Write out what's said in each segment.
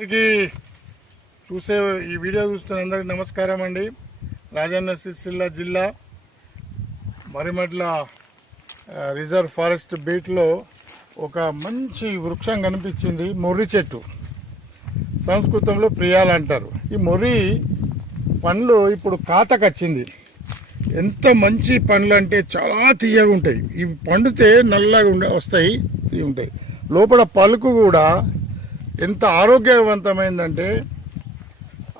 అందరికీ చూసే ఈ వీడియో చూస్తున్న అందరికీ నమస్కారం అండి. రాజన్న సిరిసిల్ల జిల్లా మరిమెట్ల రిజర్వ్ ఫారెస్ట్ బీట్లో ఒక మంచి వృక్షం కనిపించింది. మొర్రి చెట్టు, సంస్కృతంలో ప్రియాలు అంటారు. ఈ మొర్రి పండ్లు ఇప్పుడు కాతకొచ్చింది. ఎంత మంచి పండ్లు అంటే చాలా తీయగా ఉంటాయి. ఇవి పండితే నల్లగా వస్తాయి, ఇవి ఉంటాయి. లోపల పలుకు కూడా ఎంత ఆరోగ్యవంతమైందంటే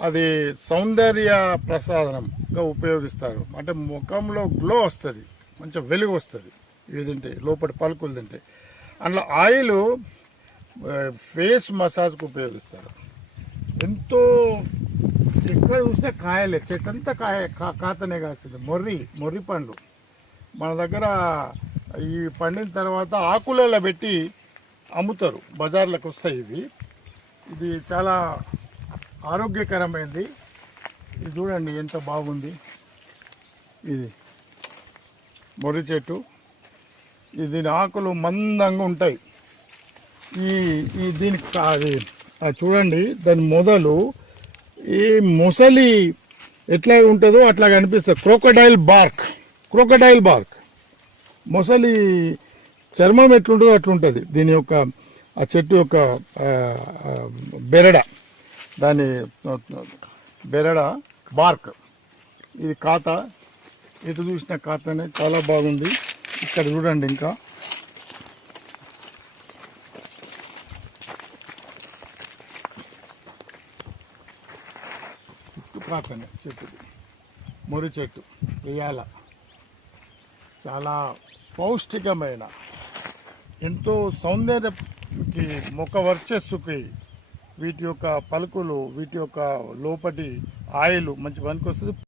అది సౌందర్య ప్రసాదనంగా ఉపయోగిస్తారు. అంటే ముఖంలో గ్లో వస్తుంది, మంచి వెలుగు వస్తుంది ఇవి తింటే, లోపల పలుకులు తింటే. అందులో ఆయిల్ ఫేస్ మసాజ్కి ఉపయోగిస్తారు. ఎంతో ఎక్కడ చూస్తే కాయలే, చెట్టు అంతా కాతనే కాస్తుంది. మొర్రి పండు మన దగ్గర ఈ పండిన తర్వాత ఆకులలో పెట్టి అమ్ముతారు, బజార్లకు వస్తాయి ఇవి. ఇది చాలా ఆరోగ్యకరమైనది. ఇది చూడండి ఎంత బాగుంది. ఇది మొర్రి చెట్టు, దీని ఆకులు మందంగా ఉంటాయి. దీనికి చూడండి, దాని మొదలు ఈ మొసలి ఎట్లా ఉంటుందో అట్లా కనిపిస్తుంది. క్రోకడైల్ బార్క్ మొసలి చర్మం ఎట్లుంటుందో అట్లుంటుంది. దీని యొక్క ఆ చెట్టు యొక్క బెరడ, దాని బెరడ బార్క్, ఇది ఖాత. ఇటు చూసిన ఖాతానే చాలా బాగుంది. ఇక్కడ చూడండి, ఇంకా ఖాతానే చెట్టు, మొర్రి చెట్టు ప్రియాల. చాలా పౌష్టికమైన, ఎంతో సౌందర్యకి, ముఖ వర్చస్సుకి వీటి యొక్క పలుకులు, వీటి యొక్క లోపటి ఆయిల్ మంచి పనికి వస్తుంది.